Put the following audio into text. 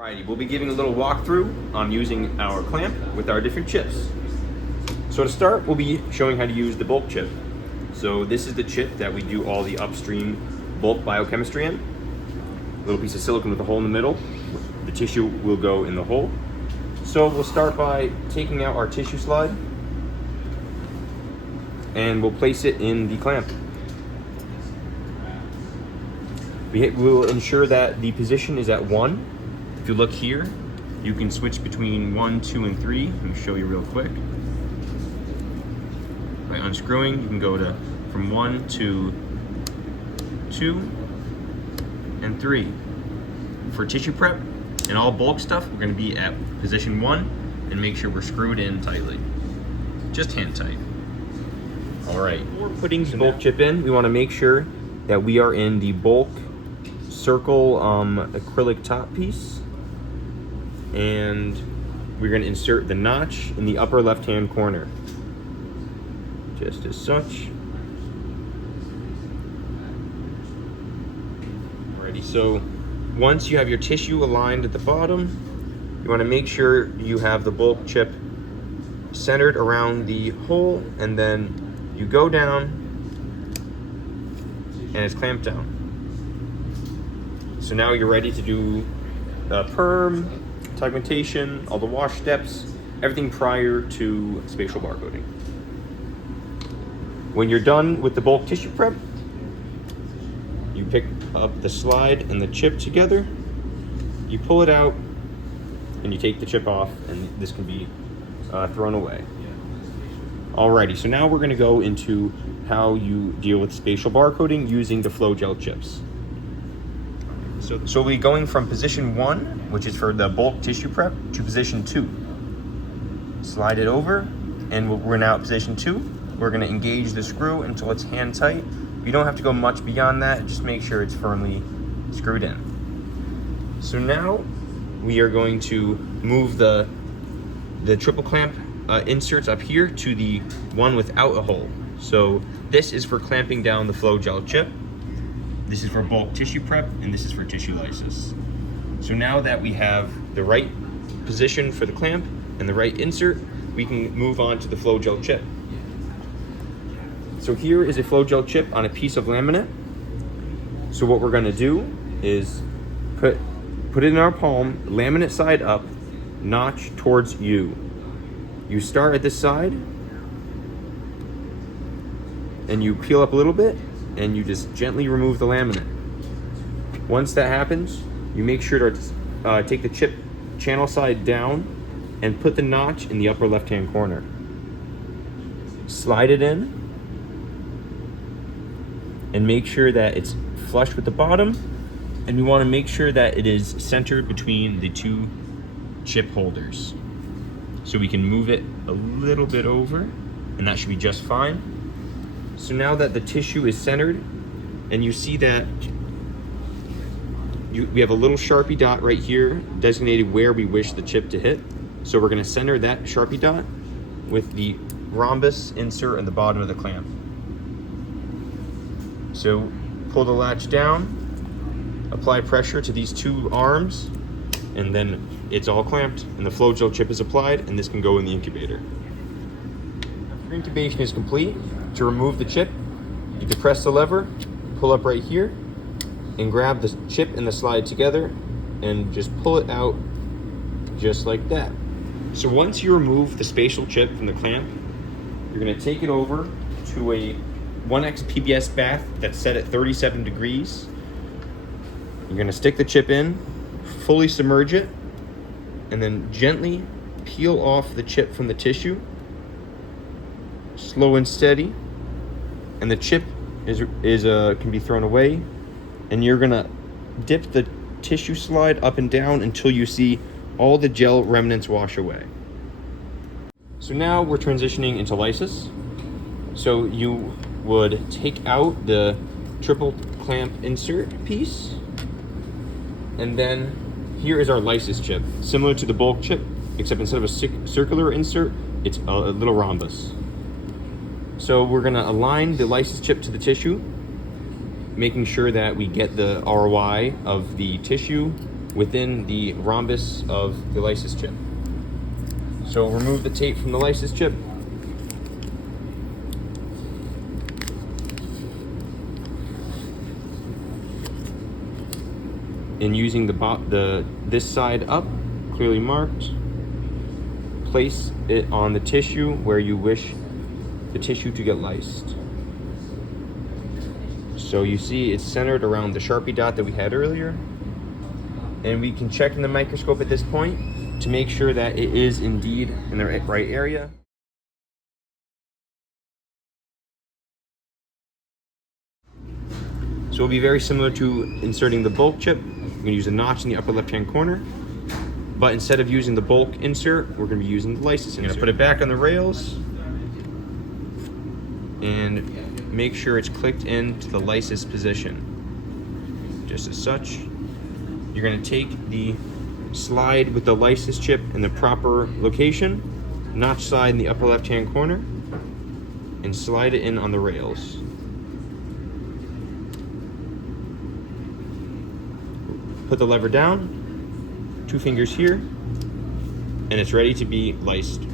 Alrighty, we'll be giving a little walkthrough on using our clamp with our different chips. So to start, we'll be showing how to use the bulk chip. So this is the chip that we do all the upstream bulk biochemistry in. A little piece of silicone with a hole in the middle. The tissue will go in the hole. So we'll start by taking out our tissue slide and we'll place it in the clamp. We will ensure that the position is at 1. If you look here, you can switch between 1, 2, and 3. Let me show you real quick. By unscrewing, you can go from 1 to 2 and 3. For tissue prep and all bulk stuff, we're going to be at position 1 and make sure we're screwed in tightly. Just hand tight. All right. Before putting the bulk chip in, we want to make sure that we are in the bulk circle acrylic top piece. And we're going to insert the notch in the upper left hand corner, just as such. Alrighty, so once you have your tissue aligned at the bottom, you want to make sure you have the bulk chip centered around the hole, and then you go down and it's clamped down. So now you're ready to do perm, segmentation, all the wash steps, everything prior to spatial barcoding. When you're done with the bulk tissue prep, you pick up the slide and the chip together, you pull it out, and you take the chip off, and this can be thrown away. Alrighty, so now we're going to go into how you deal with spatial barcoding using the FlowGel chips. So we'll be going from position 1, which is for the bulk tissue prep, to position 2. Slide it over, and we're now at position 2. We're going to engage the screw until it's hand tight. You don't have to go much beyond that, just make sure it's firmly screwed in. So now we are going to move the triple clamp inserts up here to the one without a hole. So this is for clamping down the FlowGel chip. This is for bulk tissue prep, and this is for tissue lysis. So now that we have the right position for the clamp and the right insert, we can move on to the FlowGel chip. So here is a FlowGel chip on a piece of laminate. So what we're gonna do is put it in our palm, laminate side up, notch towards you. You start at this side, and you peel up a little bit, and you just gently remove the laminate. Once that happens, you make sure to take the chip channel side down and put the notch in the upper left-hand corner. Slide it in and make sure that it's flush with the bottom, and we want to make sure that it is centered between the two chip holders. So we can move it a little bit over, and that should be just fine. So now that the tissue is centered, and you see that we have a little Sharpie dot right here designated where we wish the chip to hit. So we're going to center that Sharpie dot with the rhombus insert at the bottom of the clamp. So pull the latch down, apply pressure to these two arms, and then it's all clamped, and the FlowGel chip is applied, and this can go in the incubator. After incubation is complete, to remove the chip, you depress the lever, pull up right here, and grab the chip and the slide together, and just pull it out just like that. So once you remove the spatial chip from the clamp, you're going to take it over to a 1x PBS bath that's set at 37 degrees. You're going to stick the chip in, fully submerge it, and then gently peel off the chip from the tissue, slow and steady, and the chip can be thrown away, and you're gonna dip the tissue slide up and down until you see all the gel remnants wash away. So now we're transitioning into lysis. So you would take out the triple clamp insert piece, and then here is our lysis chip, similar to the bulk chip, except instead of a circular insert, it's a little rhombus. So we're gonna align the lysis chip to the tissue, making sure that we get the ROI of the tissue within the rhombus of the lysis chip. So remove the tape from the lysis chip. And using this side up, clearly marked, place it on the tissue where you wish the tissue to get lysed. So you see it's centered around the Sharpie dot that we had earlier. And we can check in the microscope at this point to make sure that it is indeed in the right area. So it'll be very similar to inserting the bulk chip. We're gonna use a notch in the upper left-hand corner, but instead of using the bulk insert, we're gonna be using the lysis insert. I'm gonna put it back on the rails and make sure it's clicked into the lysis position. Just as such. You're gonna take the slide with the lysis chip in the proper location, notch slide in the upper left-hand corner, and slide it in on the rails. Put the lever down, 2 fingers here, and it's ready to be lysed.